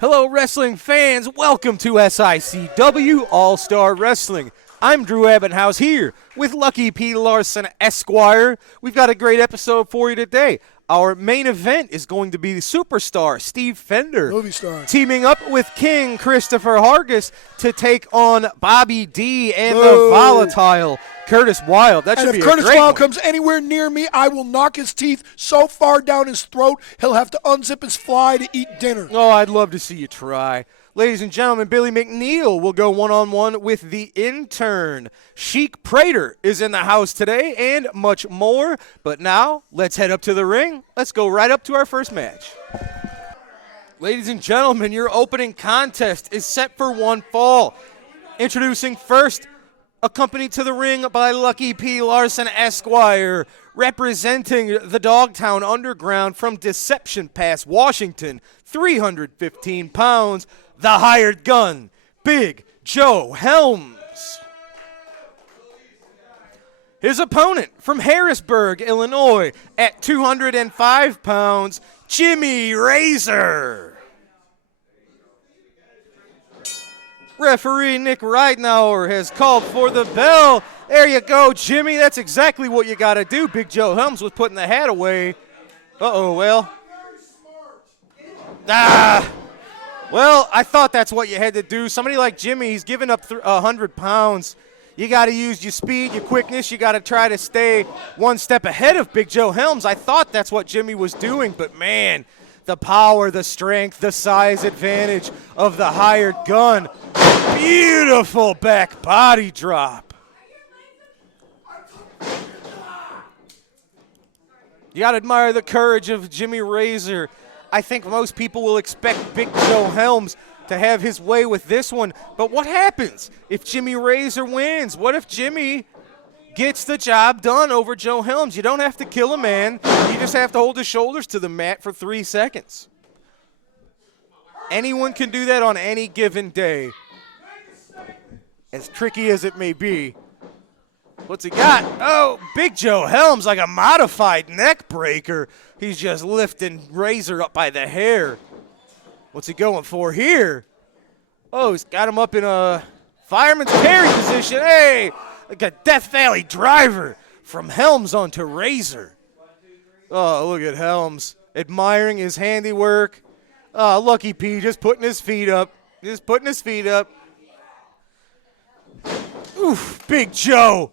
Hello, wrestling fans. Welcome to SICW All-Star Wrestling. I'm Drew Ebenhouse here with Lucky P. Larson, Esquire. We've got a great episode for you today. Our main event is going to be the superstar Steve Fender Movie star teaming up with King Christopher Hargis to take on Bobby D and the volatile Curtis Wilde. That should be a great one. And if Curtis Wilde comes anywhere near me, I will knock his teeth so far down his throat, he'll have to unzip his fly to eat dinner. Oh, I'd love to see you try. Ladies and gentlemen, Billy McNeil will go one-on-one with the intern. Sheik Prater is in the house today and much more. But now, let's head up to the ring. Let's go right up to our first match. Ladies and gentlemen, your opening contest is set for one fall. Introducing first, accompanied to the ring by Lucky P. Larson, Esquire, representing the Dogtown Underground from Deception Pass, Washington, 315 pounds, the hired gun, Big Joe Helms. His opponent from Harrisburg, Illinois, at 205 pounds, Jimmy Razor. Referee Nick Ridenauer has called for the bell. There you go, Jimmy. That's exactly what you got to do. Big Joe Helms was putting the hat away. Well, I thought that's what you had to do. Somebody like Jimmy, he's giving up 100 pounds. You got to use your speed, your quickness. You got to try to stay one step ahead of Big Joe Helms. I thought that's what Jimmy was doing, but man, the power, the strength, the size advantage of the hired gun. Beautiful back body drop. You got to admire the courage of Jimmy Razor. I think most people will expect Big Joe Helms to have his way with this one. But what happens if Jimmy Razor wins? What if Jimmy gets the job done over Joe Helms? You don't have to kill a man. You just have to hold his shoulders to the mat for 3 seconds. Anyone can do that on any given day, as tricky as it may be. What's he got? Oh, Big Joe Helms like a modified neck breaker. He's just lifting Razor up by the hair. What's he going for here? Oh, he's got him up in a fireman's carry position. Hey, like a Death Valley driver from Helms onto Razor. Oh, look at Helms admiring his handiwork. Oh, Lucky P just putting his feet up. Oof, Big Joe.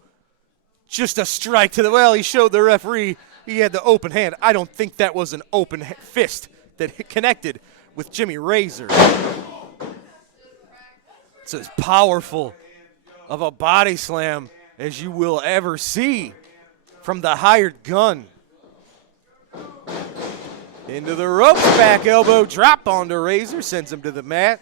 Just a strike to the, well, he showed the referee he had the open hand. I don't think that was an open fist that connected with Jimmy Razor. It's as powerful of a body slam as you will ever see from the hired gun. Into the ropes, back elbow drop onto Razor, sends him to the mat.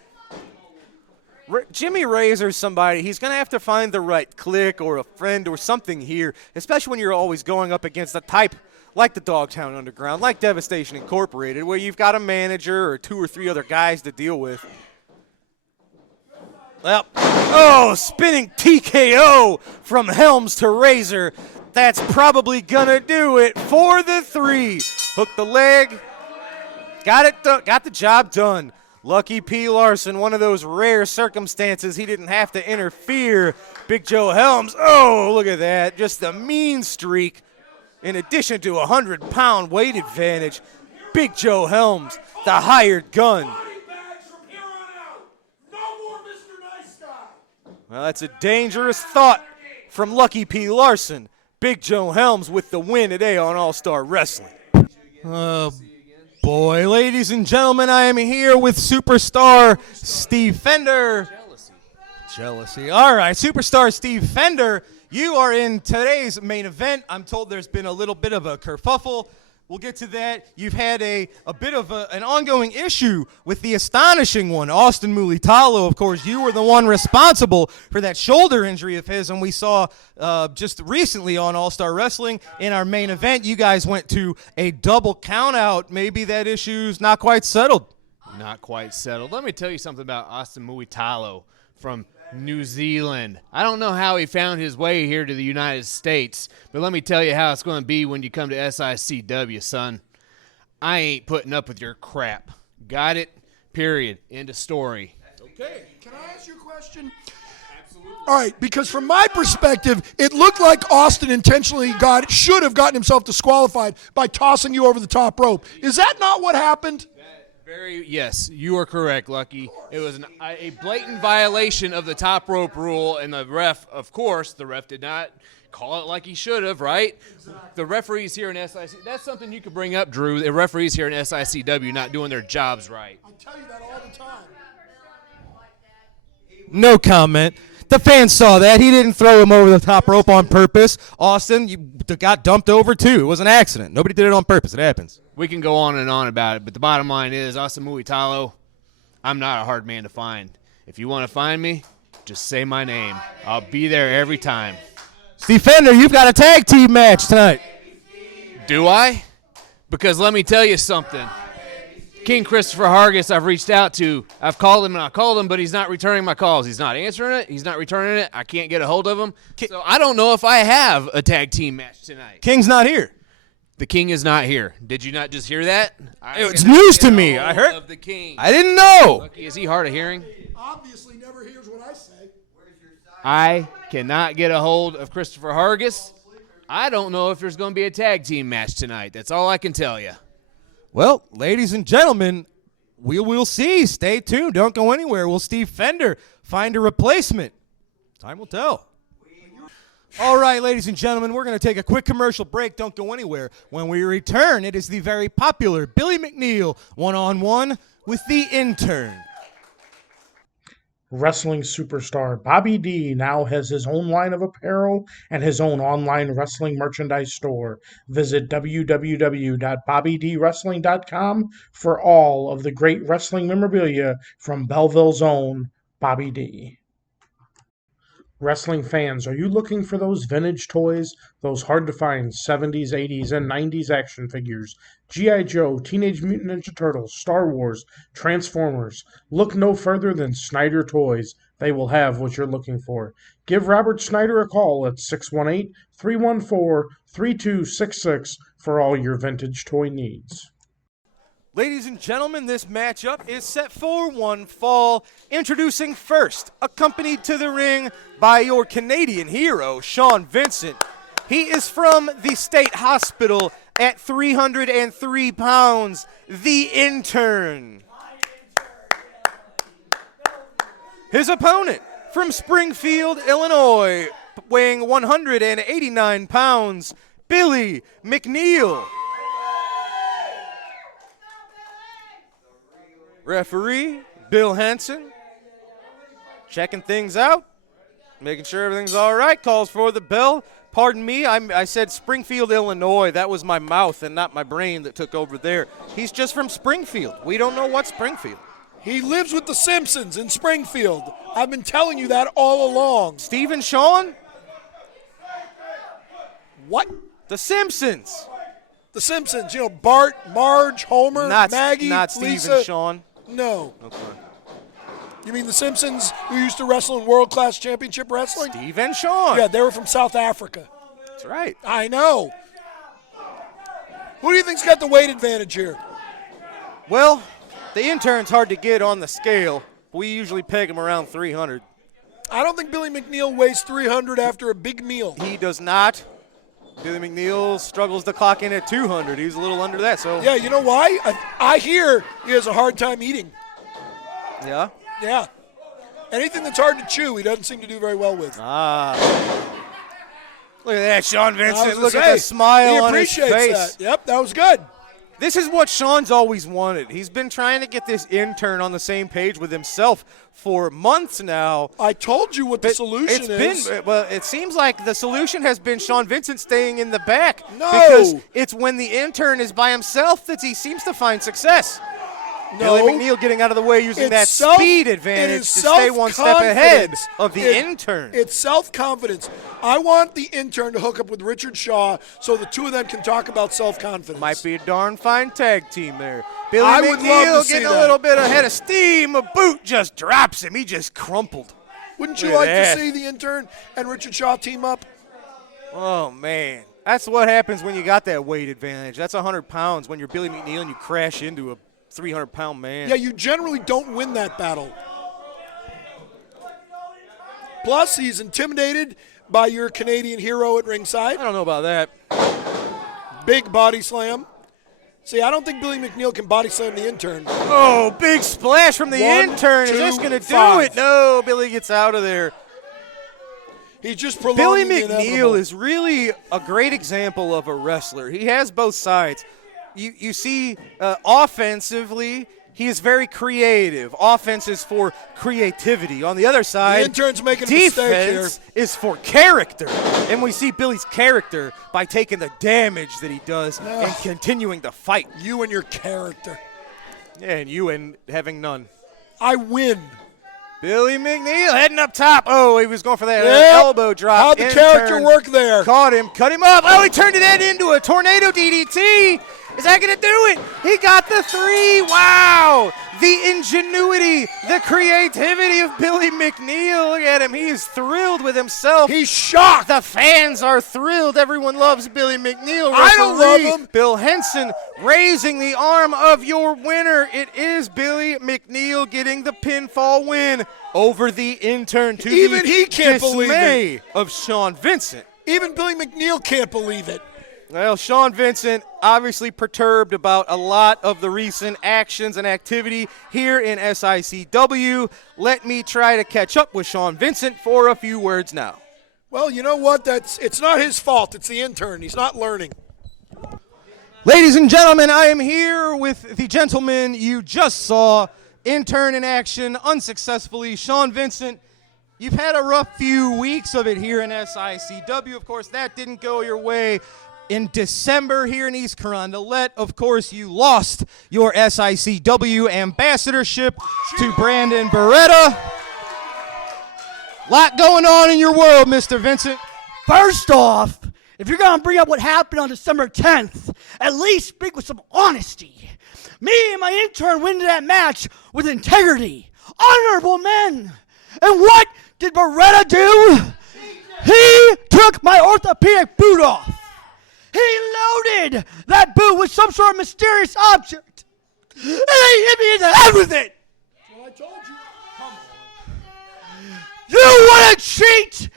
Jimmy Razor's somebody, he's going to have to find the right click or a friend or something here, especially when you're always going up against a type like the Dogtown Underground, like Devastation Incorporated, where you've got a manager or 2 or 3 other guys to deal with. Well, oh, spinning TKO from Helms to Razor. That's probably going to do it for the 3. Hook the leg. Got the job done. Lucky P. Larson, one of those rare circumstances he didn't have to interfere. Big Joe Helms, oh, look at that. Just a mean streak in addition to a 100-pound weight advantage. Big Joe Helms, the hired gun. Well, that's a dangerous thought from Lucky P. Larson. Big Joe Helms with the win today on All-Star Wrestling. Boy, ladies and gentlemen, I am here with superstar Steve Fender. Jealousy. All right, superstar Steve Fender, you are in today's main event. I'm told there's been a little bit of a kerfuffle. We'll get to that. You've had a bit of an ongoing issue with the astonishing one, Austin Mulitalo. Of course, you were the one responsible for that shoulder injury of his, and we saw just recently on All-Star Wrestling in our main event, you guys went to a double countout. Maybe that issue's not quite settled. Not quite settled. Let me tell you something about Austin Mulitalo from New Zealand. I don't know how he found his way here to the United States, but let me tell you how it's going to be when you come to SICW, son. I ain't putting up with your crap. Got it? Period. End of story. Okay. Can I ask you a question? Absolutely. All right, because from my perspective, it looked like Austin intentionally should have gotten himself disqualified by tossing you over the top rope. Is that not what happened? Yes, you are correct, Lucky. It was a blatant violation of the top rope rule, and the ref, of course, did not call it like he should have, right? Exactly. The referees here in SIC, that's something you could bring up, Drew. The referees here in SICW not doing their jobs right. I tell you that all the time. No comment. The fans saw that. He didn't throw him over the top rope on purpose. Austin, you got dumped over too. It was an accident. Nobody did it on purpose. It happens. We can go on and on about it, but the bottom line is, Austin Muitalo, I'm not a hard man to find. If you want to find me, just say my name. I'll be there every time. Steve Fender, you've got a tag team match tonight. Do I? Because let me tell you something. King Christopher Hargis, I've reached out to. I've called him and I called him, but he's not returning my calls. He's not answering it. He's not returning it. I can't get a hold of him. So I don't know if I have a tag team match tonight. King's not here. The King is not here. Did you not just hear that? It's news to me. I heard. Of the King. I didn't know. Lucky, is he hard of hearing? Obviously never hears what I say. I cannot get a hold of Christopher Hargis. I don't know if there's going to be a tag team match tonight. That's all I can tell you. Well, ladies and gentlemen, we'll see. Stay tuned. Don't go anywhere. Will Steve Fender find a replacement? Time will tell. All right, ladies and gentlemen, we're going to take a quick commercial break. Don't go anywhere. When we return, it is the very popular Billy McNeil one-on-one with the intern. Wrestling superstar Bobby D now has his own line of apparel and his own online wrestling merchandise store. Visit www.bobbydwrestling.com for all of the great wrestling memorabilia from Belleville's own Bobby D. Wrestling fans, are you looking for those vintage toys, those hard-to-find 70s, 80s, and 90s action figures? G.I. Joe, Teenage Mutant Ninja Turtles, Star Wars, Transformers. Look no further than Snyder Toys. They will have what you're looking for. Give Robert Snyder a call at 618-314-3266 for all your vintage toy needs. Ladies and gentlemen, this matchup is set for one fall. Introducing first, accompanied to the ring by your Canadian hero, Sean Vincent. He is from the State Hospital at 303 pounds, the intern. His opponent from Springfield, Illinois, weighing 189 pounds, Billy McNeil. Referee, Bill Henson, checking things out, making sure everything's all right, calls for the bell. Pardon me, I said Springfield, Illinois. That was my mouth and not my brain that took over there. He's just from Springfield. We don't know what Springfield. He lives with the Simpsons in Springfield. I've been telling you that all along. Steve and Sean? What? The Simpsons. The Simpsons, Bart, Marge, Homer, Maggie, not Steve Lisa. and Sean. No. Okay. You mean the Simpsons who used to wrestle in World Class Championship Wrestling? Steve and Sean. Yeah, they were from South Africa. That's right. I know. Who do you think's got the weight advantage here? Well, the intern's hard to get on the scale. We usually peg him around 300. I don't think Billy McNeil weighs 300 after a big meal. He does not. Billy McNeil struggles to clock in at 200. He's a little under that. So yeah, you know why? I hear he has a hard time eating. Yeah? Yeah. Anything that's hard to chew, he doesn't seem to do very well with. Ah. Look at that, Sean Vincent. Look at the smile on his face. He appreciates that. Yep, that was good. This is what Sean's always wanted. He's been trying to get this intern on the same page with himself for months now. I told you what the solution is. Well, it seems like the solution has been Sean Vincent staying in the back. No. Because it's when the intern is by himself that he seems to find success. No. Billy McNeil getting out of the way using that speed advantage to stay one step ahead of the intern. It's self-confidence. I want the intern to hook up with Richard Shaw so the two of them can talk about self-confidence. Might be a darn fine tag team there. Billy I would love McNeil to see getting that. a little bit ahead of steam. A boot just drops him. He just crumpled. Wouldn't you Look like at that. to see the intern and Richard Shaw team up? Oh, man. That's what happens when you got that weight advantage. That's 100 pounds when you're Billy McNeil and you crash into a 300-pound man. Yeah, you generally don't win that battle. Plus, he's intimidated by your Canadian hero at ringside. I don't know about that. Big body slam. See, I don't think Billy McNeil can body slam the intern. Oh, big splash from the 1, intern. Is 2, this going to do 5. it? No, Billy gets out of there. He's just Billy prolonging the McNeil inevitable. is really a great example of a wrestler. He has both sides. You see, offensively, he is very creative. Offense is for creativity. On the other side, The intern's making a mistake here. defense is for character. And we see Billy's character by taking the damage that he does and continuing to fight. You and your character. And you and having none. I win. Billy McNeil heading up top. Oh, he was going for that Yep. elbow drop. How'd the character work there? Caught him, cut him up. Oh, he turned it into a tornado DDT. Is that going to do it? He got the 3. Wow. The ingenuity, the creativity of Billy McNeil. Look at him. He is thrilled with himself. He's shocked. The fans are thrilled. Everyone loves Billy McNeil. I don't love Referee him. Bill Henson raising the arm of your winner. It is Billy McNeil getting the pinfall win over the intern to Even the he can't believe dismay of Sean Vincent. Even Billy McNeil can't believe it. Well, Sean Vincent obviously perturbed about a lot of the recent actions and activity here in SICW. Let me try to catch up with Sean Vincent for a few words now. Well, you know what? It's not his fault. It's the intern. He's not learning. Ladies and gentlemen, I am here with the gentleman you just saw, intern in action, unsuccessfully, Sean Vincent. You've had a rough few weeks of it here in SICW. Of course, that didn't go your way. In December here in East Carondelet, of course, you lost your SICW ambassadorship to Brandon Beretta. Lot going on in your world, Mr. Vincent. First off, if you're going to bring up what happened on December 10th, at least speak with some honesty. Me and my intern went into that match with integrity, honorable men. And what did Beretta do? He took my orthopedic boot off. He loaded that boot with some sort of mysterious object. And he hit me in the head with it. Well, I told you. You want to cheat?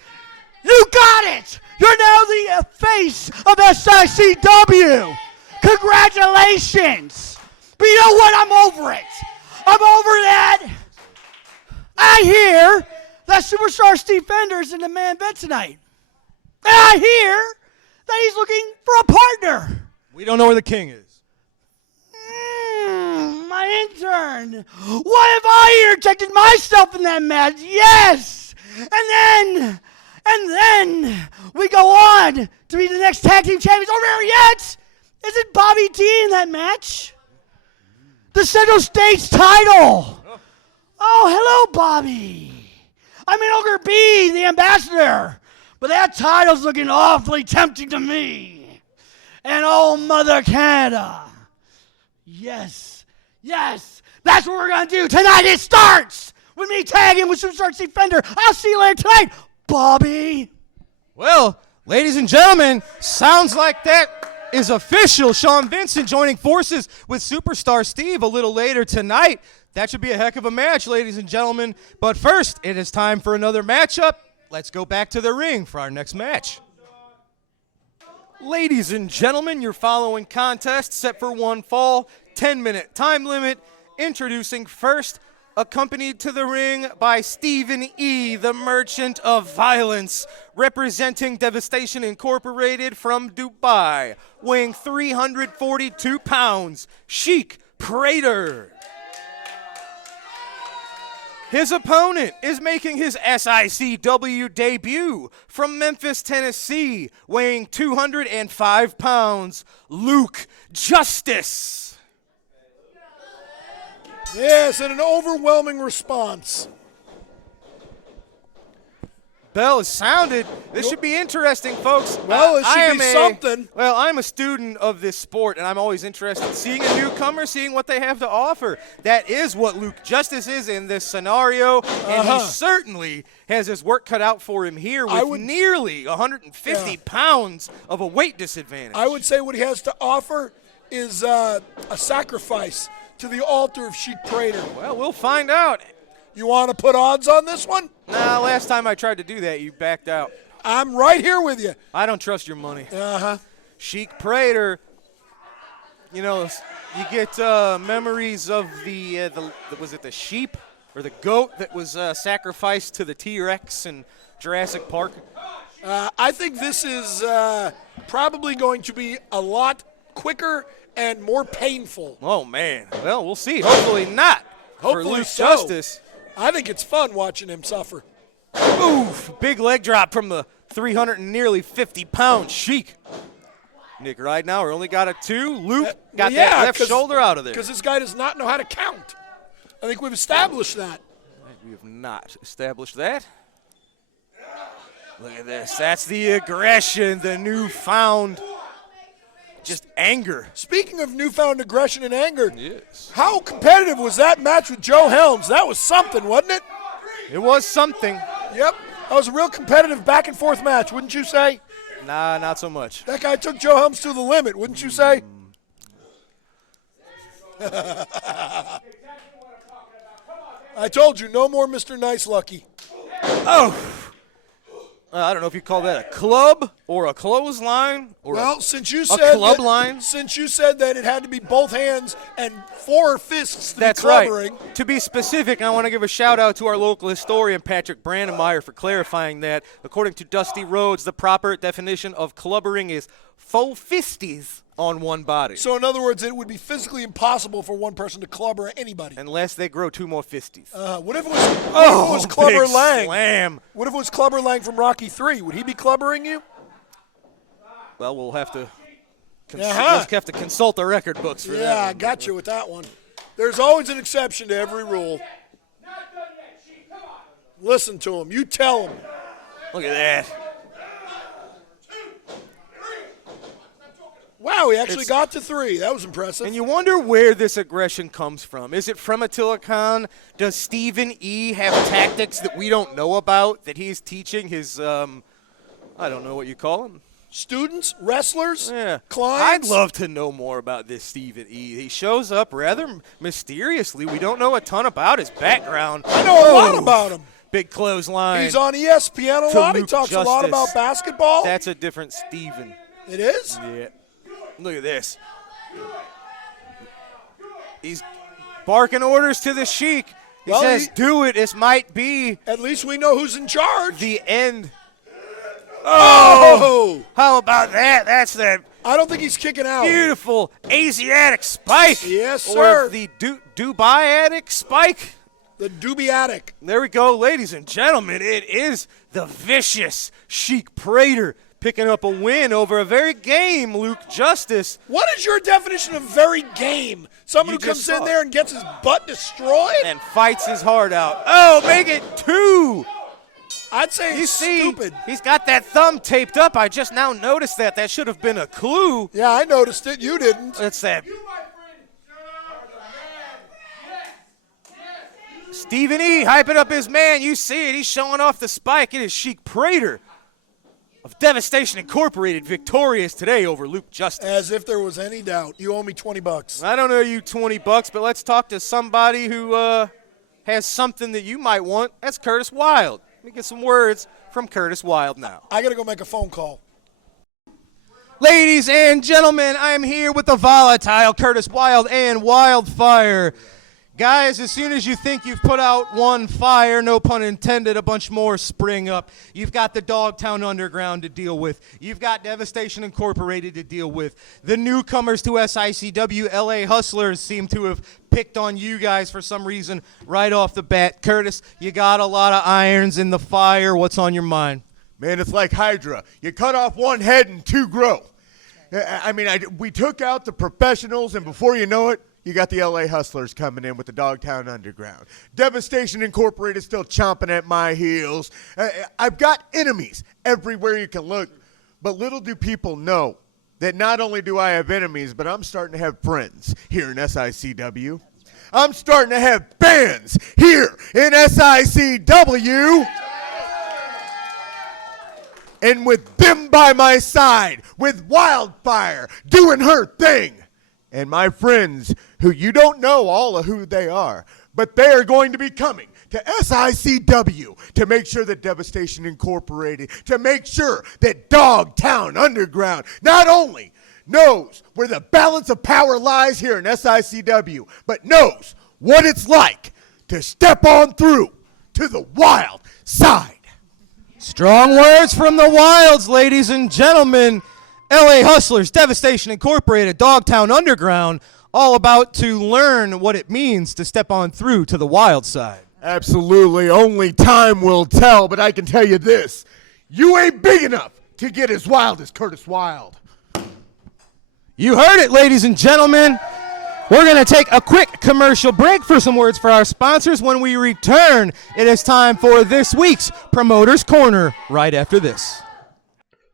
You got it. You're now the face of SICW. Congratulations. But you know what? I'm over it. I'm over that. I hear that Superstar Steve Fender's in the main event tonight. And I hear that he's looking for a partner. We don't know where the king is. My intern. What if I interjected myself in that match? Yes. And then we go on to be the next tag team champions. Or better yet, is it Bobby D in that match? The Central States title. Oh, hello, Bobby. I'm in Ogre B, the ambassador. But that title's looking awfully tempting to me. And oh, Mother Canada. Yes, that's what we're going to do. Tonight it starts with me tagging with Superstar Steve Fender. I'll see you later tonight, Bobby. Well, ladies and gentlemen, sounds like that is official. Sean Vincent joining forces with Superstar Steve a little later tonight. That should be a heck of a match, ladies and gentlemen. But first, it is time for another matchup. Let's go back to the ring for our next match. Ladies and gentlemen, your following contest set for one fall, 10-minute time limit. Introducing first, accompanied to the ring by Stephen E., the Merchant of Violence, representing Devastation Incorporated from Dubai, weighing 342 pounds, Sheik Prater. His opponent is making his SICW debut from Memphis, Tennessee, weighing 205 pounds, Luke Justice. Yes, and an overwhelming response. Bell has sounded. This should be interesting, folks. Well, it should I am be something. Well, I'm a student of this sport, and I'm always interested in seeing a newcomer, seeing what they have to offer. That is what Luke Justice is in this scenario, and he certainly has his work cut out for him here with nearly 150 pounds of a weight disadvantage. I would say what he has to offer is a sacrifice to the altar of Sheik Prater? Well, we'll find out. You want to put odds on this one? Nah, last time I tried to do that, you backed out. I'm right here with you. I don't trust your money. Uh-huh. Sheik Prater, you know, you get memories of the was it the sheep or the goat that was sacrificed to the T-Rex in Jurassic Park? I think this is probably going to be a lot quicker and more painful. Oh, man. Well, we'll see. Hopefully not. Hopefully for Luke so. Justice. I think it's fun watching him suffer. Oof. Big leg drop from the 350-pound Sheik. Nick Ridenauer only got a 2. Luke got that left shoulder out of there. Because this guy does not know how to count. I think we've established that. We have not established that. Look at this. That's the aggression, the newfound just anger. Speaking of newfound aggression and anger, Yes. how competitive was that match with Joe Helms? That was something, wasn't it? It was something. Yep. That was a real competitive back and forth match, wouldn't you say? Nah, not so much. That guy took Joe Helms to the limit, wouldn't you say? I told you, no more Mr. Nice Lucky. Oh. I don't know if you call that a club or a clothesline or Well, since you a said club that, line. since you said that it had to be both hands and 4 fists to That's be clubbering. right. To be specific, I want to give a shout out to our local historian, Patrick Brandemeyer, for clarifying that. According to Dusty Rhodes, the proper definition of clubbering is 4 fisties on one body. So in other words, it would be physically impossible for one person to clubber anybody. Unless they grow 2 more fisties. What if it was Clubber big Lang? slam. What if it was Clubber Lang from Rocky 3? Would he be clubbering you? Well, we'll have to consult the record books for that. Yeah, I one. got you with that one. There's always an exception to every rule. Listen to him. You tell him. Look at that. Wow, he actually got to 3. That was impressive. And you wonder where this aggression comes from. Is it from Attila Khan? Does Stephen E. have tactics that we don't know about that he's teaching his, I don't know what you call him? Students, wrestlers, Yeah. clients. I'd love to know more about this Stephen E. He shows up rather mysteriously. We don't know a ton about his background. I know a lot about him. Big clothesline. He's on ESPN a To lot. He Luke talks a lot Justice. about basketball. That's a different Stephen. It is? Yeah. Look at this. He's barking orders to the Sheik. He Well, says, do it. This might be At least we know who's in charge. the end. Oh! How about that? That's that I don't think he's kicking out. beautiful Asiatic spike. Yes, Or sir. the Dubai-atic spike. The Dubiatic. There we go, ladies and gentlemen. It is the vicious Sheik Prater picking up a win over a very game Luke Justice. What is your definition of very game? Someone You who comes just in saw there it. and gets his butt destroyed? And fights his heart out. Oh, make it 2. I'd say You it's see, stupid. he's got that thumb taped up. I just now noticed that. That should have been a clue. Yeah, I noticed it. You didn't. It's that. Stephen E. hyping up his man. You see it. He's showing off the spike. It is Sheik Prater of Devastation Incorporated victorious today over Luke Justice. As if there was any doubt. You owe me $20. I don't owe you $20, but let's talk to somebody who has something that you might want. That's Curtis Wild. Let me get some words from Curtis Wild now. I got to go make a phone call. Ladies and gentlemen, I'm here with the volatile Curtis Wild and Wildfire. Guys, as soon as you think you've put out one fire, no pun intended, a bunch more spring up. You've got the Dogtown Underground to deal with. You've got Devastation Incorporated to deal with. The newcomers to SICW, LA Hustlers, seem to have picked on you guys for some reason right off the bat. Curtis, you got a lot of irons in the fire. What's on your mind? Man, it's like Hydra. You cut off one head and 2 grow. We took out the professionals, and before you know it, you got the LA Hustlers coming in with the Dogtown Underground. Devastation Incorporated still chomping at my heels. I've got enemies everywhere you can look, but little do people know that not only do I have enemies, but I'm starting to have friends here in SICW. I'm starting to have fans here in SICW. And with them by my side, with Wildfire doing her thing, and my friends who you don't know all of who they are, but they are going to be coming to SICW to make sure that Devastation Incorporated, to make sure that Dogtown Underground not only knows where the balance of power lies here in SICW, but knows what it's like to step on through to the wild side. Strong words from the Wilds, ladies and gentlemen. LA Hustlers, Devastation Incorporated, Dogtown Underground, all about to learn what it means to step on through to the wild side. Absolutely, only time will tell, but I can tell you this. You ain't big enough to get as wild as Curtis Wild. You heard it, ladies and gentlemen. We're going to take a quick commercial break for some words for our sponsors. When we return, it is time for this week's Promoter's Corner right after this.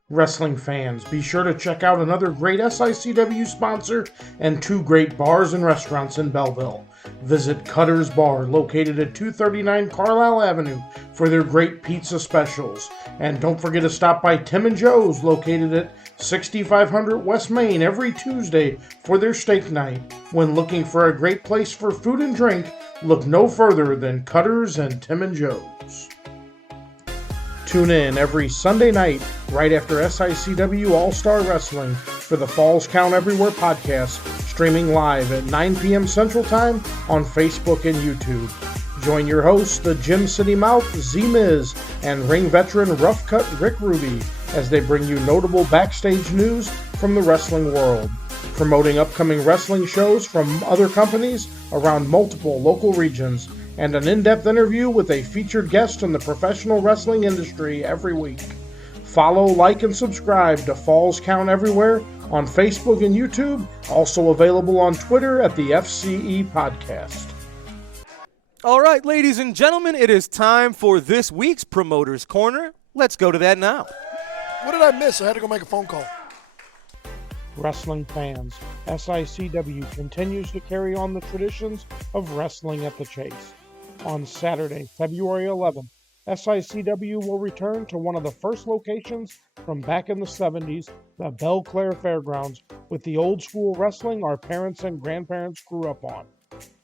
Wrestling fans, be sure to check out another great SICW sponsor and 2 great bars and restaurants in Belleville. Visit Cutter's Bar, located at 239 Carlisle Avenue, for their great pizza specials. And don't forget to stop by Tim and Joe's, located at 6500 West Main, every Tuesday for their steak night. When looking for a great place for food and drink, look no further than Cutter's and Tim and Joe's. Tune in every Sunday night right after SICW All-Star Wrestling for the Falls Count Everywhere podcast, streaming live at 9 p.m. Central Time on Facebook and YouTube. Join your hosts, the Gym City Mouth, Z-Miz, and ring veteran Rough Cut Rick Ruby as they bring you notable backstage news from the wrestling world, promoting upcoming wrestling shows from other companies around multiple local regions, and an in-depth interview with a featured guest in the professional wrestling industry every week. Follow, like, and subscribe to Falls Count Everywhere on Facebook and YouTube, also available on Twitter at the FCE Podcast. All right, ladies and gentlemen, it is time for this week's Promoter's Corner. Let's go to that now. What did I miss? I had to go make a phone call. Wrestling fans, SICW continues to carry on the traditions of wrestling at the Chase. On Saturday, February 11th, SICW will return to one of the first locations from back in the 70s, the Belle Claire Fairgrounds, with the old school wrestling our parents and grandparents grew up on.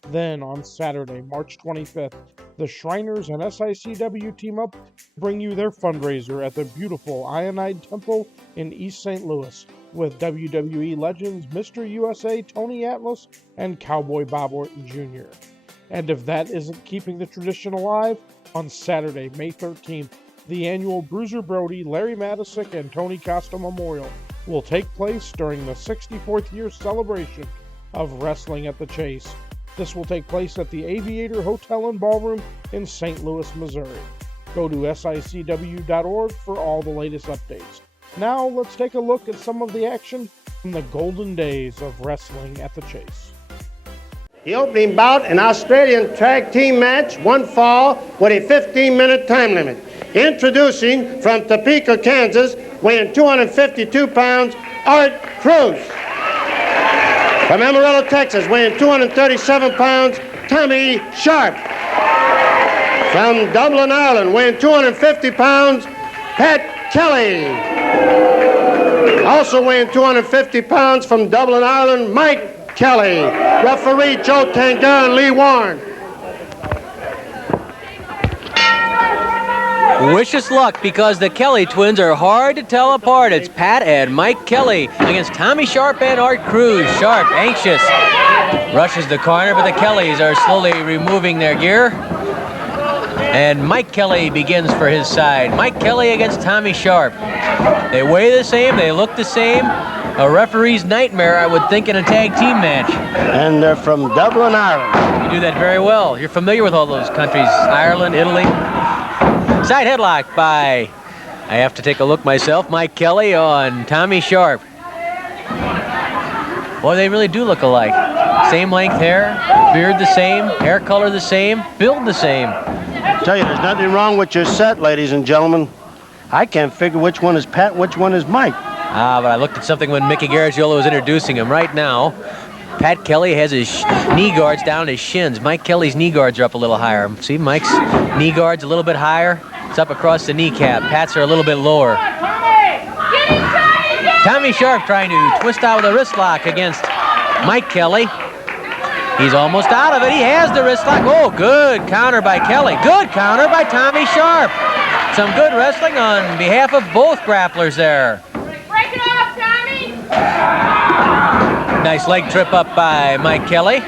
Then, on Saturday, March 25th, the Shriners and SICW team up to bring you their fundraiser at the beautiful Ionide Temple in East St. Louis, with WWE legends Mr. USA Tony Atlas and Cowboy Bob Orton Jr. And if that isn't keeping the tradition alive, on Saturday, May 13th, the annual Bruiser Brody, Larry Madisick, and Tony Costa Memorial will take place during the 64th year celebration of Wrestling at the Chase. This will take place at the Aviator Hotel and Ballroom in St. Louis, Missouri. Go to SICW.org for all the latest updates. Now, let's take a look at some of the action from the golden days of Wrestling at the Chase. The opening bout, an Australian tag team match, one fall with a 15-minute time limit. Introducing from Topeka, Kansas, weighing 252 pounds, Art Cruz. From Amarillo, Texas, weighing 237 pounds, Tommy Sharp. From Dublin, Ireland, weighing 250 pounds, Pat Kelly. Also weighing 250 pounds from Dublin, Ireland, Mike Kelly. Referee Joe Tangar and Lee Warren. Wish us luck, because the Kelly twins are hard to tell apart. It's Pat and Mike Kelly against Tommy Sharp and Art Cruz. Sharp, anxious, rushes the corner, but the Kellys are slowly removing their gear. And Mike Kelly begins for his side. Mike Kelly against Tommy Sharp. They weigh the same, they look the same. A referee's nightmare, I would think, in a tag team match. And they're from Dublin, Ireland. You do that very well. You're familiar with all those countries. Ireland, Italy. Side headlock by, I have to take a look myself, Mike Kelly on Tommy Sharp. Boy, they really do look alike. Same length hair, beard the same, hair color the same, build the same. I tell you, there's nothing wrong with your set, ladies and gentlemen. I can't figure which one is Pat, which one is Mike. But I looked at something when Mickey Garagiola was introducing him. Right now, Pat Kelly has his knee guards down his shins. Mike Kelly's knee guards are up a little higher. See, Mike's knee guards a little bit higher. It's up across the kneecap. Pat's are a little bit lower. Tommy Sharp trying to twist out with a wrist lock against Mike Kelly. He's almost out of it. He has the wrist lock. Oh, good counter by Kelly. Good counter by Tommy Sharp. Some good wrestling on behalf of both grapplers there. Break it off, Tommy! Nice leg trip up by Mike Kelly.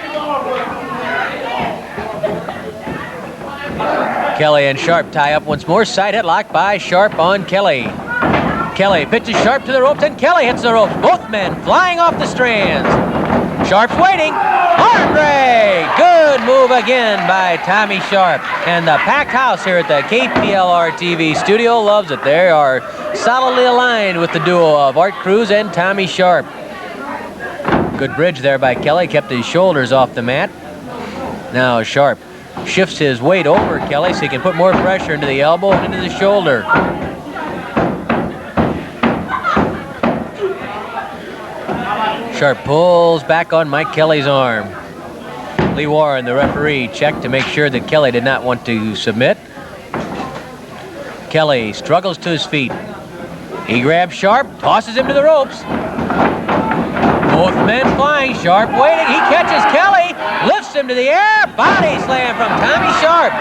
Kelly and Sharp tie up once more. Side headlock by Sharp on Kelly. Kelly pitches Sharp to the ropes, and Kelly hits the ropes. Both men flying off the strands. Sharp's waiting. Arm drag. Good move again by Tommy Sharp. And the packed house here at the KPLR TV studio loves it. They are solidly aligned with the duo of Art Cruz and Tommy Sharp. Good bridge there by Kelly. Kept his shoulders off the mat. Now Sharp shifts his weight over Kelly so he can put more pressure into the elbow and into the shoulder. Sharp pulls back on Mike Kelly's arm. Lee Warren, the referee, checked to make sure that Kelly did not want to submit. Kelly struggles to his feet. He grabs Sharp, tosses him to the ropes. Both men flying, Sharp waiting. He catches Kelly, lifts him to the air. Body slam from Tommy Sharp.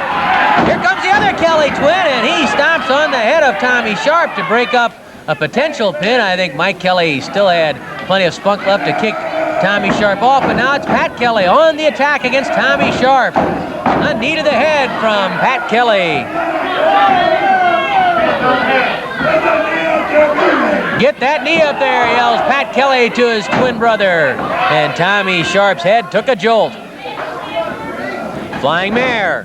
Here comes the other Kelly twin, and he stomps on the head of Tommy Sharp to break up a potential pin. I think Mike Kelly still had plenty of spunk left to kick Tommy Sharp off, but now it's Pat Kelly on the attack against Tommy Sharp. A knee to the head from Pat Kelly. Get that knee up there, yells Pat Kelly to his twin brother. And Tommy Sharp's head took a jolt. Flying mare.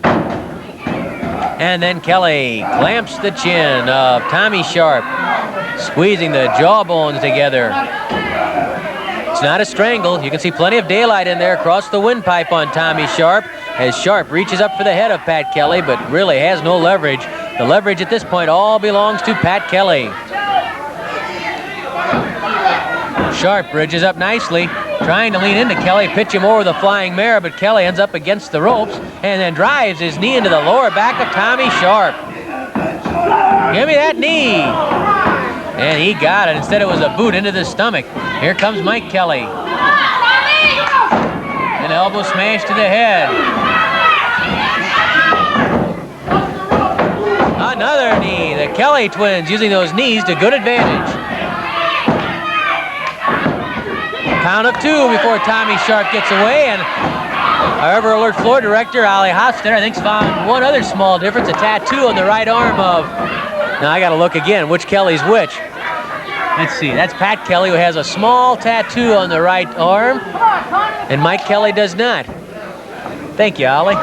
And then Kelly clamps the chin of Tommy Sharp, squeezing the jawbones together. It's not a strangle. You can see plenty of daylight in there across the windpipe on Tommy Sharp as Sharp reaches up for the head of Pat Kelly, but really has no leverage. The leverage at this point all belongs to Pat Kelly. Sharp bridges up nicely, trying to lean into Kelly, pitch him over the flying mare, but Kelly ends up against the ropes and then drives his knee into the lower back of Tommy Sharp. Give me that knee. And he got it. Instead, it was a boot into the stomach. Here comes Mike Kelly. An elbow smash to the head. Another knee. The Kelly twins using those knees to good advantage. Count of two before Tommy Sharp gets away, and our ever alert floor director, Ali Hofstadter, I think, found one other small difference, a tattoo on the right arm of... Now I gotta look again, which Kelly's which. Let's see, that's Pat Kelly, who has a small tattoo on the right arm, and Mike Kelly does not. Thank you, Ali.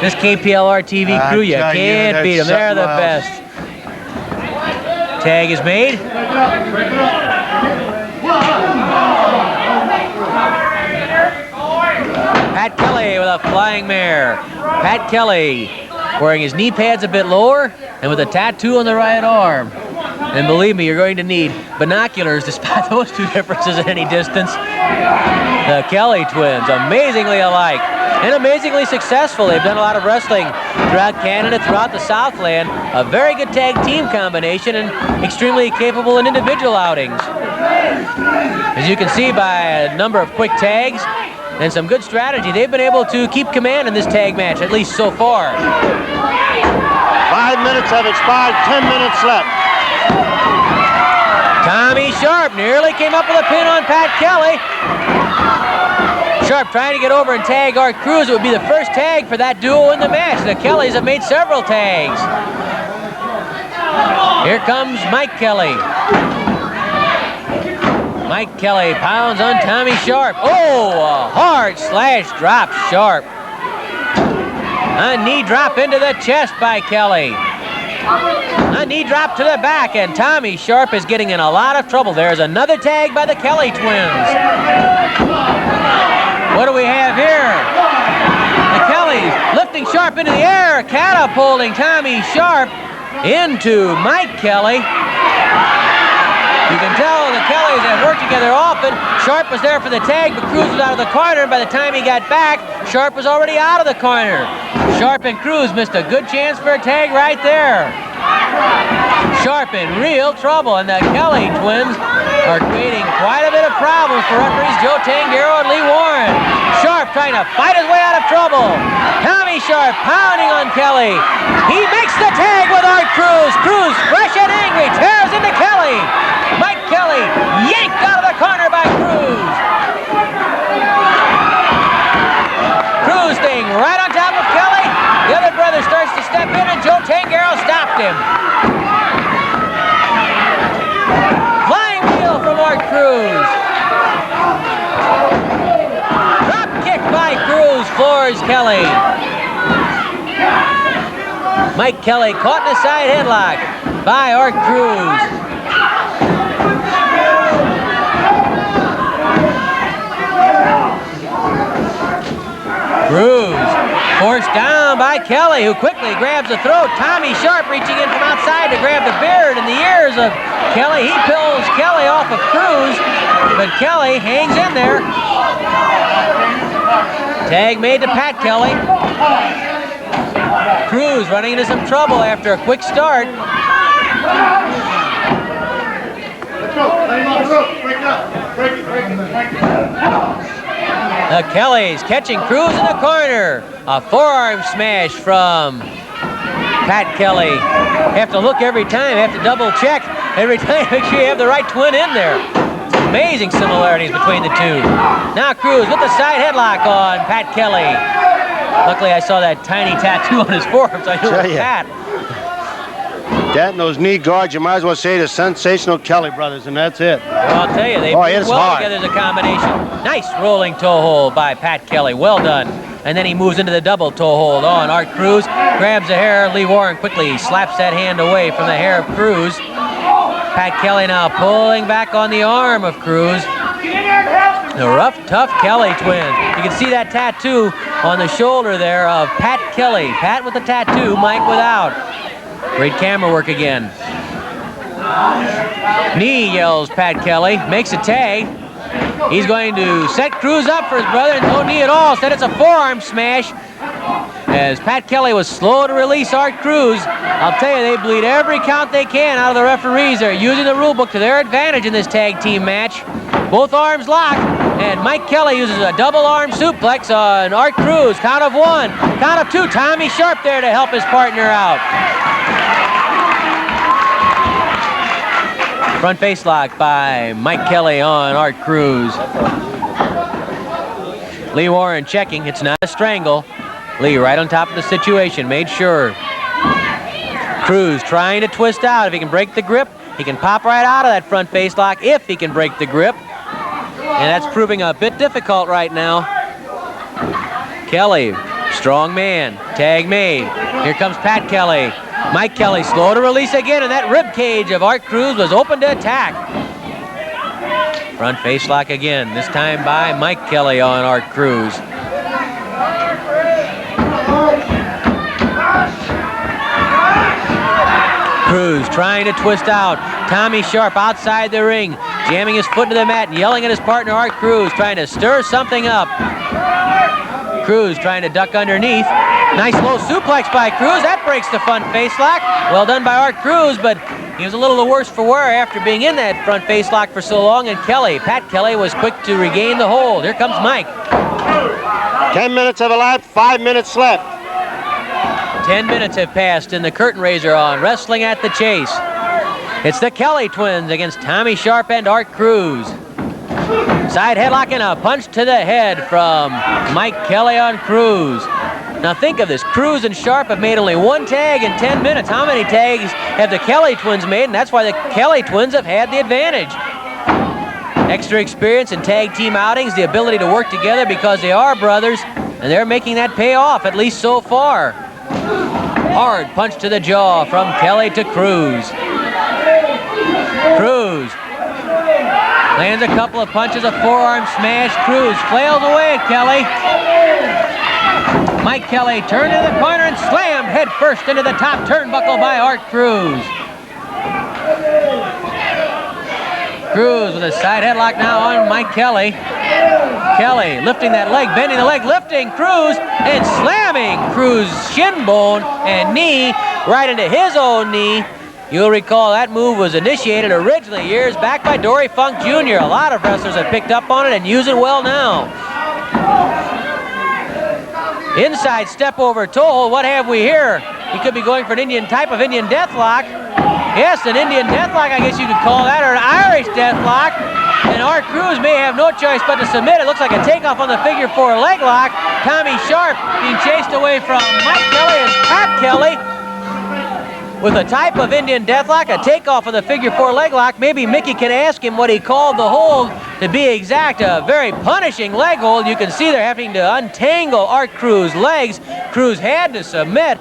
This KPLR TV crew, you can't beat them. They're the best. Tag is made. Pat Kelly with a flying mare. Pat Kelly wearing his knee pads a bit lower and with a tattoo on the right arm. And believe me, you're going to need binoculars to spot those two differences at any distance. The Kelly twins, amazingly alike and amazingly successful. They've done a lot of wrestling throughout Canada, throughout the Southland. A very good tag team combination and extremely capable in individual outings. As you can see by a number of quick tags and some good strategy, they've been able to keep command in this tag match, at least so far. 5 minutes have expired, 10 minutes left. Tommy Sharp nearly came up with a pin on Pat Kelly. Sharp trying to get over and tag Art Cruz. It would be the first tag for that duo in the match. The Kellys have made several tags. Here comes Mike Kelly. Mike Kelly pounds on Tommy Sharp. Oh, a hard slash drop Sharp. A knee drop into the chest by Kelly. A knee drop to the back, and Tommy Sharp is getting in a lot of trouble. There's another tag by the Kelly twins. What do we have here? The Kellys lifting Sharp into the air, catapulting Tommy Sharp into Mike Kelly. You can tell the Kellys have worked together often. Sharp was there for the tag, but Cruz was out of the corner, and by the time he got back, Sharp was already out of the corner. Sharp and Cruz missed a good chance for a tag right there. Sharp in real trouble, and the Kelly twins are creating quite a bit of problems for referees Joe Tangaro and Lee Warren. Sharp trying to fight his way out of trouble. Tommy Sharp pounding on Kelly. He makes the tag with Art Cruz. Cruz, fresh and angry, tears into Kelly. Mike Kelly yanked out of the corner by Cruz. Cruz staying right on top of Kelly. The other brother starts to step in, and Joe Tangaro stopped him. Flying wheel from Art Cruz. Drop kick by Cruz, floors Kelly. Mike Kelly caught in a side headlock by Art Cruz. Cruz forced down by Kelly, who quickly grabs the throat. Tommy Sharp reaching in from outside to grab the beard and the ears of Kelly. He pulls Kelly off of Cruz, but Kelly hangs in there. Tag made to Pat Kelly. Cruz running into some trouble after a quick start. Let's go. Lay him on the rope. Break it up. Break it. The Kellys catching Cruz in the corner. A forearm smash from Pat Kelly. Have to look every time, have to double check every time, make sure you have the right twin in there. Amazing similarities between the two. Now Cruz with the side headlock on Pat Kelly. Luckily I saw that tiny tattoo on his forearm, so I knew it was Pat. That and those knee guards, you might as well say the sensational Kelly brothers, and that's it. Well, I'll tell you, they work well together as a combination. Nice rolling toe hold by Pat Kelly, well done. And then he moves into the double toe hold on Art Cruz, grabs the hair. Lee Warren quickly slaps that hand away from the hair of Cruz. Pat Kelly now pulling back on the arm of Cruz. The rough, tough Kelly twins. You can see that tattoo on the shoulder there of Pat Kelly. Pat with the tattoo, Mike without. Great camera work again. Knee, yells Pat Kelly, makes a tag. He's going to set Cruz up for his brother, and no knee at all. Instead, it's a forearm smash. As Pat Kelly was slow to release Art Cruz, I'll tell you, they bleed every count they can out of the referees. They're using the rule book to their advantage in this tag team match. Both arms locked, and Mike Kelly uses a double arm suplex on Art Cruz. Count of one, count of two. Tommy Sharp there to help his partner out. Front face lock by Mike Kelly on Art Cruz. Lee Warren checking. It's not a strangle. Lee right on top of the situation. Made sure. Cruz trying to twist out. If he can break the grip, he can pop right out of that front face lock if he can break the grip. And that's proving a bit difficult right now. Kelly, strong man. Tag made. Here comes Pat Kelly. Mike Kelly slow to release again, and that rib cage of Art Cruz was open to attack. Front face lock again, this time by Mike Kelly on Art Cruz. Cruz trying to twist out. Tommy Sharp outside the ring, jamming his foot into the mat and yelling at his partner Art Cruz, trying to stir something up. Cruz trying to duck underneath. Nice low suplex by Cruz. That breaks the front face lock. Well done by Art Cruz, but he was a little the worse for wear after being in that front face lock for so long. And Pat Kelly was quick to regain the hold. Here comes Mike. 10 minutes of a lap, 5 minutes left. 10 minutes have passed in the curtain raiser on Wrestling at the Chase. It's the Kelly twins against Tommy Sharp and Art Cruz. Side headlock and a punch to the head from Mike Kelly on Cruz. Now think of this, Cruz and Sharp have made only one tag in 10 minutes. How many tags have the Kelly twins made? And that's why the Kelly twins have had the advantage. Extra experience in tag team outings, the ability to work together because they are brothers, and they're making that pay off, at least so far. Hard punch to the jaw from Kelly to Cruz. Cruz lands a couple of punches, a forearm smash. Cruz flails away at Kelly. Mike Kelly turned into the corner and slammed head first into the top turnbuckle by Art Cruz. Cruz with a side headlock now on Mike Kelly. Kelly lifting that leg, bending the leg, lifting Cruz and slamming Cruz's shin bone and knee right into his own knee. You'll recall that move was initiated originally years back by Dory Funk Jr. A lot of wrestlers have picked up on it and use it well now. Inside step over toe hold. What have we here? He could be going for an type of Indian deathlock. Yes, an Indian deathlock, I guess you could call that, or an Irish deathlock. And Art Cruz may have no choice but to submit. It looks like a takeoff on the figure 4 leg lock. Tommy Sharp being chased away from Mike Kelly and Pat Kelly with a type of Indian deathlock, a takeoff of the figure 4 leg lock. Maybe Mickey can ask him what he called the hold. To be exact, a very punishing leg hold. You can see they're having to untangle Art Cruz's legs. Cruz had to submit.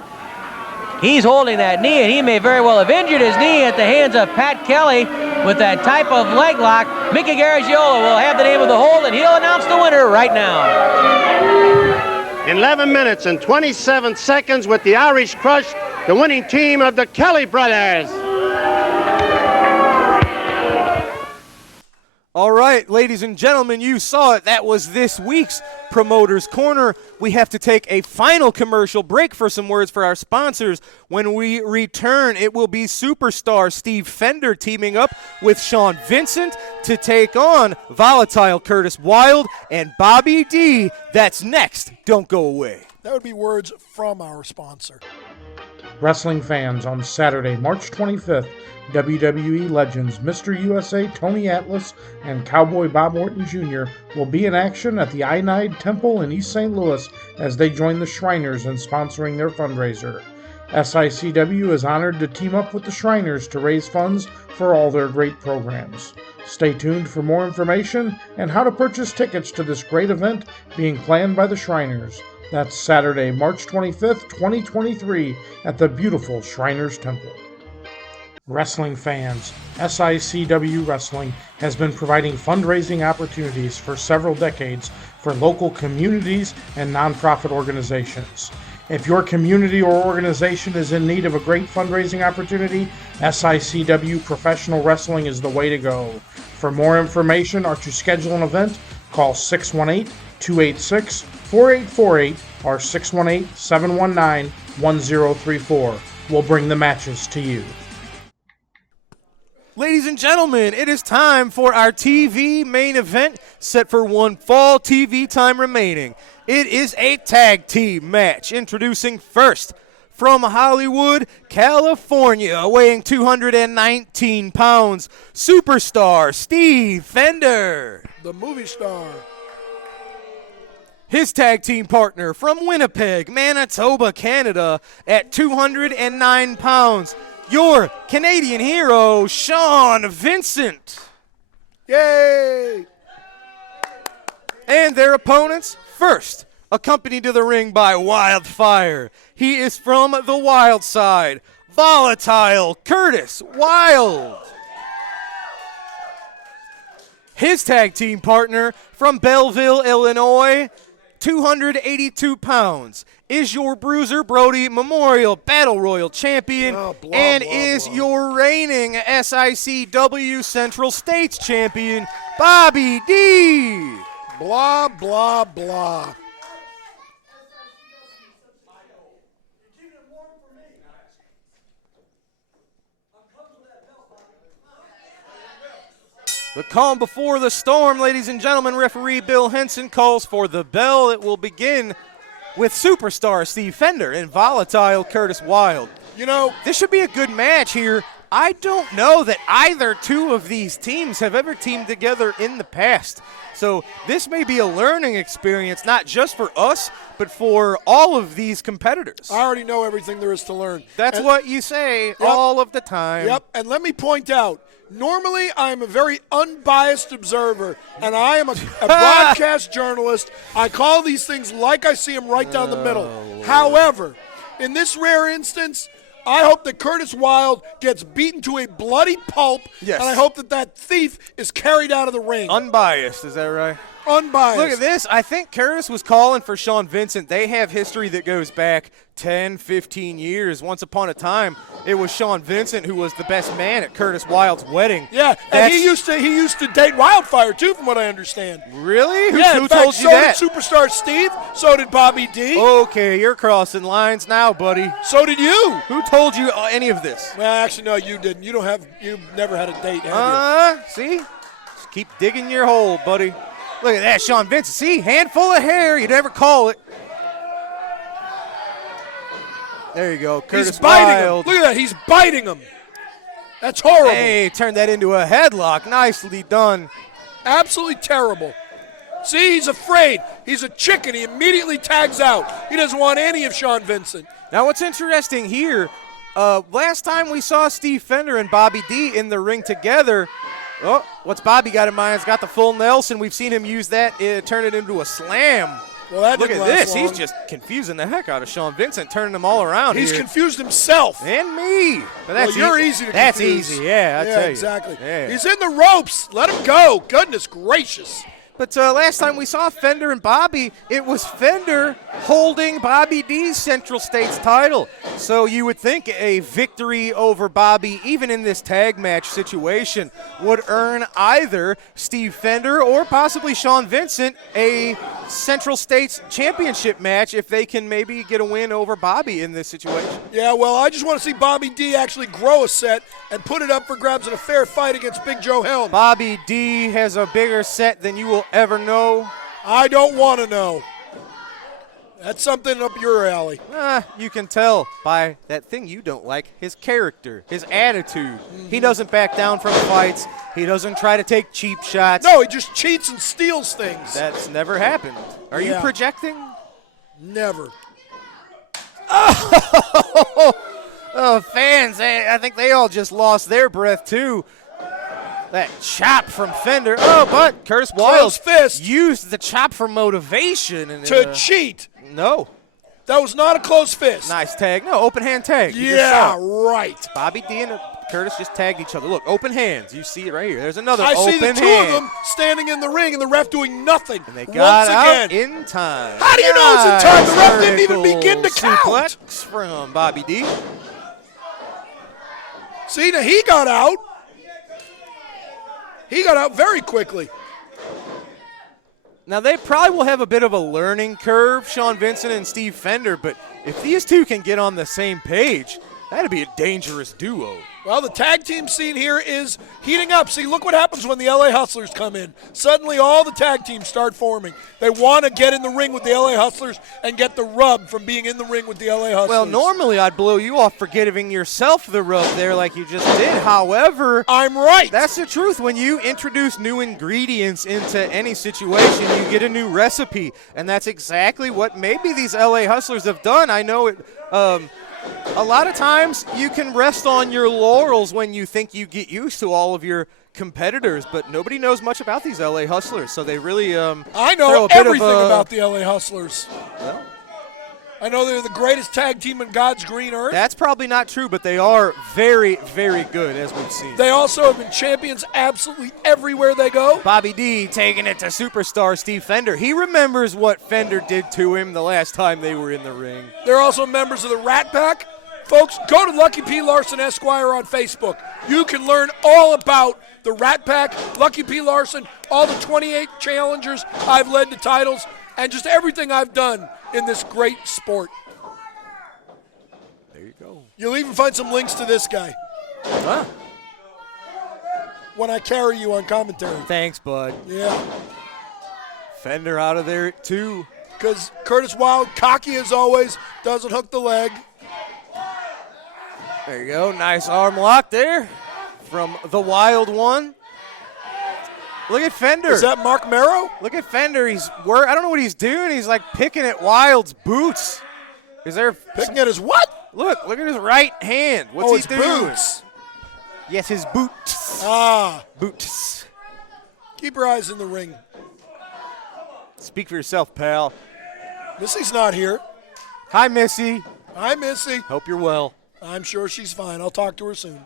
He's holding that knee, and he may very well have injured his knee at the hands of Pat Kelly with that type of leg lock. Mickey Garagiola will have the name of the hold, and he'll announce the winner right now. 11 minutes and 27 seconds with the Irish Crush, the winning team of the Kelly brothers. All right, ladies and gentlemen, you saw it. That was this week's Promoter's Corner. We have to take a final commercial break for some words for our sponsors. When we return, it will be superstar Steve Fender teaming up with Sean Vincent to take on Volatile Curtis Wilde and Bobby D. That's next. Don't go away. That would be words from our sponsor. Wrestling fans, on Saturday, March 25th, WWE legends Mr. USA Tony Atlas and Cowboy Bob Orton Jr. will be in action at the Ionide Temple in East St. Louis as they join the Shriners in sponsoring their fundraiser. SICW is honored to team up with the Shriners to raise funds for all their great programs. Stay tuned for more information and how to purchase tickets to this great event being planned by the Shriners. That's Saturday, March 25th, 2023 at the beautiful Shriners Temple. Wrestling fans, SICW Wrestling has been providing fundraising opportunities for several decades for local communities and nonprofit organizations. If your community or organization is in need of a great fundraising opportunity, SICW Professional Wrestling is the way to go. For more information or to schedule an event, call 618-286-4848 or 618-719-1034. We'll bring the matches to you. Ladies and gentlemen, it is time for our TV main event set for one fall TV time remaining. It is a tag team match. Introducing first, from Hollywood, California, weighing 219 pounds, superstar Steve Fender. The movie star. His tag team partner from Winnipeg, Manitoba, Canada, at 209 pounds, your Canadian hero, Sean Vincent. Yay! And their opponents, first, accompanied to the ring by Wildfire. He is from the Wild Side, Volatile Curtis Wilde. His tag team partner from Belleville, Illinois, 282 pounds, is your Bruiser Brody Memorial Battle Royal Champion and is your reigning SICW Central States Champion, Bobby D. Blah, blah, blah. The calm before the storm, ladies and gentlemen. Referee Bill Henson calls for the bell. It will begin with superstar Steve Fender and Volatile Curtis Wilde. You know, this should be a good match here. I don't know that either two of these teams have ever teamed together in the past. So this may be a learning experience, not just for us, but for all of these competitors. I already know everything there is to learn. That's what you say all of the time. Yep, and let me point out, normally I am a very unbiased observer, and I am a broadcast journalist. I call these things like I see them right down the middle. However, in this rare instance, I hope that Curtis Wilde gets beaten to a bloody pulp, yes, and I hope that that thief is carried out of the ring. Unbiased, is that right? Unbiased. Look at this. I think Curtis was calling for Sean Vincent. They have history that goes back 10, 15 years. Once upon a time, it was Sean Vincent who was the best man at Curtis Wild's wedding. Yeah, and he used to date Wildfire too, from what I understand. Really? Yeah, Who in fact, told you so that? did Superstar Steve. So did Bobby D. Okay, you're crossing lines now, buddy. So did you. Who told you any of this? Well, actually, no, you didn't. You've never had a date, have you? See? Just keep digging your hole, buddy. Look at that, Sean Vincent. See, handful of hair. You never call it. There you go, Curtis He's biting Wild. him. Look at that. He's biting him. That's horrible. Hey, turned that into a headlock. Nicely done. Absolutely terrible. See, he's afraid. He's a chicken. He immediately tags out. He doesn't want any of Sean Vincent. Now, what's interesting here, last time we saw Steve Fender and Bobby D in the ring together, what's Bobby got in mind? He's got the full Nelson. We've seen him use that, turn it into a slam. Well, that Look didn't at last this. long. He's just confusing the heck out of Sean Vincent, turning them all around He's here. confused himself. And me. But that's Well, you're easy to That's confuse. easy, yeah, I tell you. Exactly. Yeah. He's in the ropes. Let him go. Goodness gracious. But last time we saw Fender and Bobby, it was Fender holding Bobby D's Central States title. So you would think a victory over Bobby, even in this tag match situation, would earn either Steve Fender or possibly Sean Vincent a Central States championship match if they can maybe get a win over Bobby in this situation. Yeah, well, I just want to see Bobby D actually grow a set and put it up for grabs in a fair fight against Big Joe Helm. Bobby D has a bigger set than you will ever know. I don't want to know. That's something up your alley. You can tell by that thing you don't like, his character, his attitude. He doesn't back down from fights. He doesn't try to take cheap shots. No, he just cheats and steals things. That's never happened. Are you Yeah. projecting? Never. Oh, fans, I think they all just lost their breath, too. That chop from Fender. Oh, but Curtis Wild Close fist. used the chop for motivation. And To cheat. No. That was not a close fist. Nice tag. No, open hand tag. You just Yeah, saw it. right. Bobby D and Curtis just tagged each other. Look, open hands. You see it right here. There's another I open see the two hand. of them standing in the ring and the ref doing nothing. And they got once out again. in time. How do you know it's in time? The ref didn't even Vertical begin to count. suplex from Bobby D. See, now he got out. He got out very quickly. Now, they probably will have a bit of a learning curve, Sean Vincent and Steve Fender, but if these two can get on the same page, that'd be a dangerous duo. Well, the tag team scene here is heating up. See, look what happens when the LA Hustlers come in. Suddenly, all the tag teams start forming. They want to get in the ring with the LA Hustlers and get the rub from being in the ring with the LA Hustlers. Well, normally I'd blow you off for giving yourself the rub there like you just did. However, I'm right. That's the truth. When you introduce new ingredients into any situation, you get a new recipe. And that's exactly what maybe these LA Hustlers have done. I know it. A lot of times you can rest on your laurels when you think you get used to all of your competitors, but nobody knows much about these LA Hustlers, so they really I throw know a bit everything of about the LA Hustlers. Well, I know they're the greatest tag team in God's green earth. that's probably not true, but they are very, very good, as we've seen. They also have been champions absolutely everywhere they go. Bobby D taking it to superstar Steve Fender. He remembers what Fender did to him the last time they were in the ring. They're also members of the Rat Pack. Folks, go to Lucky P. Larson Esquire on Facebook. You can learn all about the Rat Pack, Lucky P. Larson, all the 28 challengers I've led to titles, and just everything I've done in this great sport. There you go. You'll even find some links to this guy Huh? when I carry you on commentary. Thanks, bud. Yeah, Fender out of there, too. because Curtis Wild, cocky as always, doesn't hook the leg. There you go. Nice arm lock there from the Wild One. Look at Fender. Is that Mark Merrow? Look at Fender. I don't know what he's doing. He's like picking at Wild's boots. Is there Picking at his what? Look at his right hand. What's Oh, he it's doing? boots. Yes, his boots. Ah, Boots. keep your eyes in the ring. Speak for yourself, pal. Missy's not here. Hi, Missy. Hi, Missy. Hope you're well. I'm sure she's fine. I'll talk to her soon.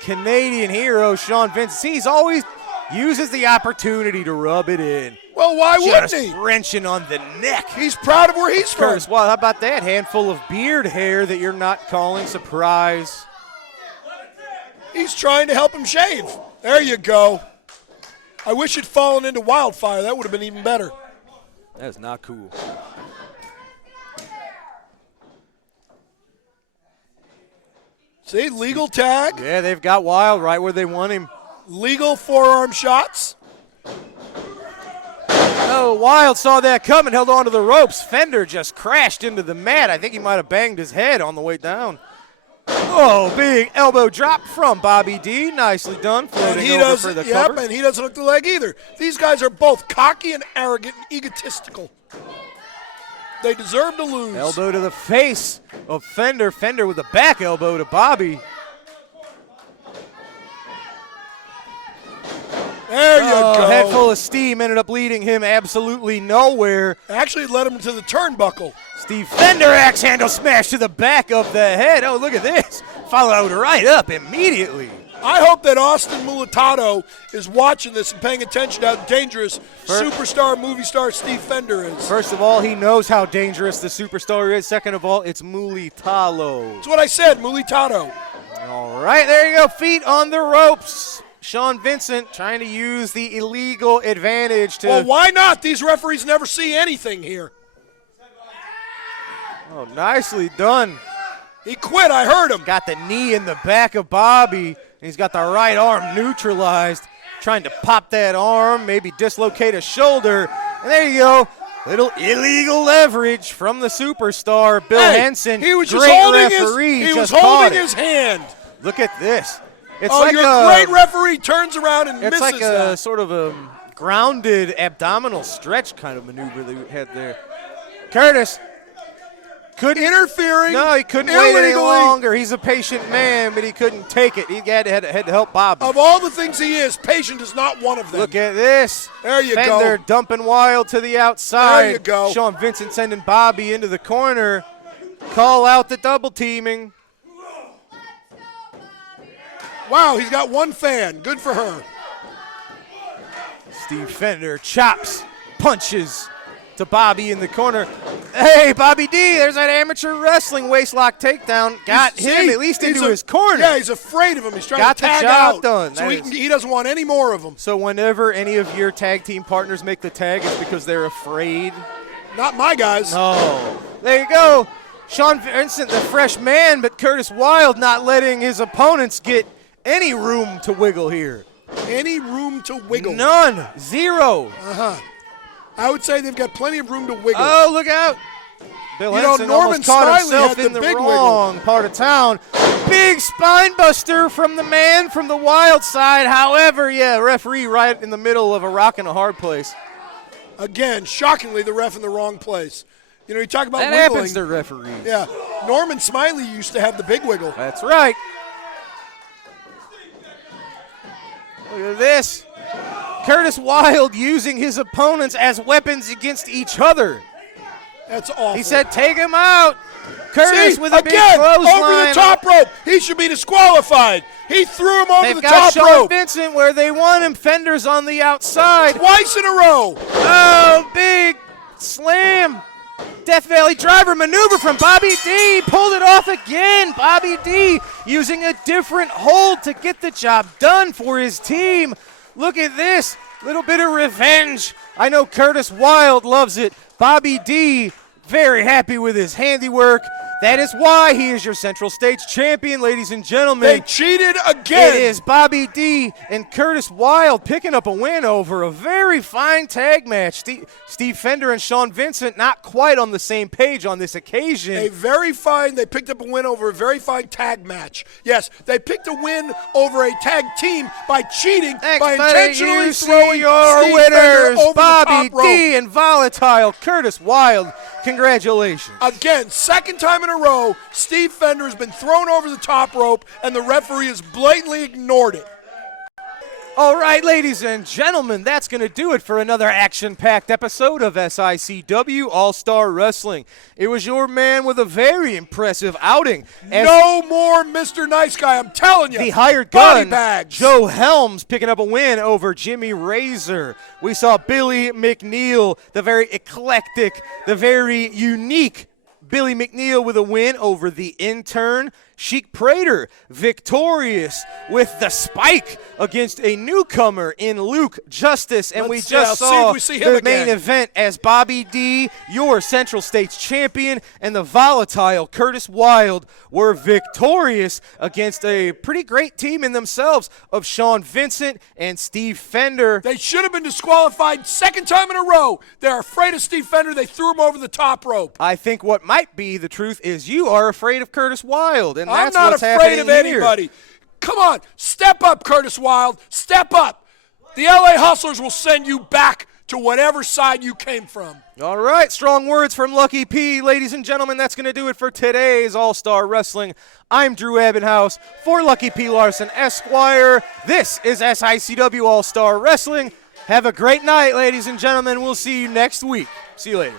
Canadian hero Sean Vincent. See, he's always uses the opportunity to rub it in. Well, why wouldn't Just he? wrenching on the neck. He's proud of where he's from. Curtis, well, how about that? Handful of beard hair that you're not calling. Surprise. He's trying to help him shave. There you go. I wish it'd fallen into wildfire. That would have been even better. That is not cool. See, legal tag, Yeah, they've got Wild right where they want him. legal forearm shots. Oh, Wild saw that coming, held on to the ropes. Fender just crashed into the mat. I think he might have banged his head on the way down. Oh, big elbow drop from Bobby D. Nicely done, floating over for the cover. And he doesn't hook the leg either. These guys are both cocky and arrogant and egotistical. They deserve to lose. Elbow to the face of Fender. Fender with a back elbow to Bobby. There you go. Head full of steam ended up leading him absolutely nowhere. Actually led him to the turnbuckle. Steve Fender axe handle smash to the back of the head. Oh, look at this. Followed right up immediately. I hope that Austin Mulitato is watching this and paying attention to how dangerous superstar, movie star Steve Fender is. First of all, he knows how dangerous the superstar is. Second of all, it's Mulitalo. That's what I said, Mulitato. All right, there you go. Feet on the ropes. Sean Vincent trying to use the illegal advantage to. Well, why not? These referees never see anything here. Oh, nicely done. He quit. I heard him. Got the knee in the back of Bobby. And he's got the right arm neutralized. Trying to pop that arm, maybe dislocate a shoulder. And there you go. Little illegal leverage from the superstar, Bill Henson. He was great just holding referee. he was just caught holding it. his hand. Look at this. It's Oh, like your a great referee turns around and It's misses like a that. sort of a grounded abdominal stretch kind of maneuver that we had there. Curtis couldn't Interfering. No, he couldn't wait any illegally. longer. He's a patient man, but he couldn't take it. He had to help Bobby. Of all the things he is, patient is not one of them. Look at this. There you Fender go. dumping Wild to the outside. There you go. Sean Vincent sending Bobby into the corner. Call out the double teaming. Wow, he's got one fan. Good for her. Steve Fender chops, punches to Bobby in the corner. Hey, Bobby D, there's that amateur wrestling waistlock takedown. Got him at least into his corner. Yeah, he's afraid of him. He's trying Got to the tag job out. done. So That he doesn't want any more of them. So whenever any of your tag team partners make the tag, it's because they're afraid. Not my guys. No. There you go. Sean Vincent, the fresh man, but Curtis Wild not letting his opponents get any room to wiggle here. Any room to wiggle. None. Zero. I would say they've got plenty of room to wiggle. Oh, look out. Bill You know, Henson Norman almost caught Smiley himself had in the the big wrong part of town. Big spine buster from the man from the Wild side. However, referee right in the middle of a rock and a hard place. Again, shockingly, the ref in the wrong place. You know, you talk about That wiggling. happens to referees. Yeah. Norman Smiley used to have the big wiggle. That's right. Look at this. Curtis Wild using his opponents as weapons against each other. That's awful. He said, take him out. Curtis See, with a big again, clothesline. over the top rope. He should be disqualified. He threw him over They've the got top Sean rope Vincent where they want him. Fender's on the outside. twice in a row. Oh, big slam. Death Valley driver maneuver from Bobby D. Pulled it off again. Bobby D using a different hold to get the job done for his team. Look at this. Little bit of revenge. I know Curtis Wild loves it. Bobby D very happy with his handiwork. That is why he is your Central States champion, ladies and gentlemen. They cheated again. It is Bobby D and Curtis Wild picking up a win over a very fine tag match. Steve Fender and Sean Vincent not quite on the same page on this occasion. They picked up a win over a very fine tag match. Yes, they picked a win over a tag team by cheating, by intentionally you see throwing your Steve winners, Fender over Bobby the top rope. D and volatile Curtis Wild. Congratulations. Again, second time in a row, Steve Fender has been thrown over the top rope, and the referee has blatantly ignored it. All right, ladies and gentlemen, that's going to do it for another action-packed episode of SICW All-Star Wrestling. It was your man with a very impressive outing. As No more Mr. Nice Guy, I'm telling you. the hired Body gun, bags. Joe Helms, picking up a win over Jimmy Razor. We saw Billy McNeil, the very eclectic, the very unique Billy McNeil with a win over the intern. Sheik Prater victorious with the spike against a newcomer in Luke Justice. And we Let's just see if saw we see him the main again. event as Bobby D, your Central States champion, and the volatile Curtis Wilde were victorious against a pretty great team in themselves of Sean Vincent and Steve Fender. They should have been disqualified second time in a row. They're afraid of Steve Fender. They threw him over the top rope. I think what might be the truth is you are afraid of Curtis Wilde, and I'm that's not what's afraid happening of here. anybody. Come on, step up, Curtis Wilde. Step up. The LA Hustlers will send you back to whatever side you came from. All right, strong words from Lucky P. Ladies and gentlemen, that's going to do it for today's All-Star Wrestling. I'm Drew Abbenhouse for Lucky P. Larson, Esquire. This is SICW All-Star Wrestling. Have a great night, ladies and gentlemen. We'll see you next week. See you later.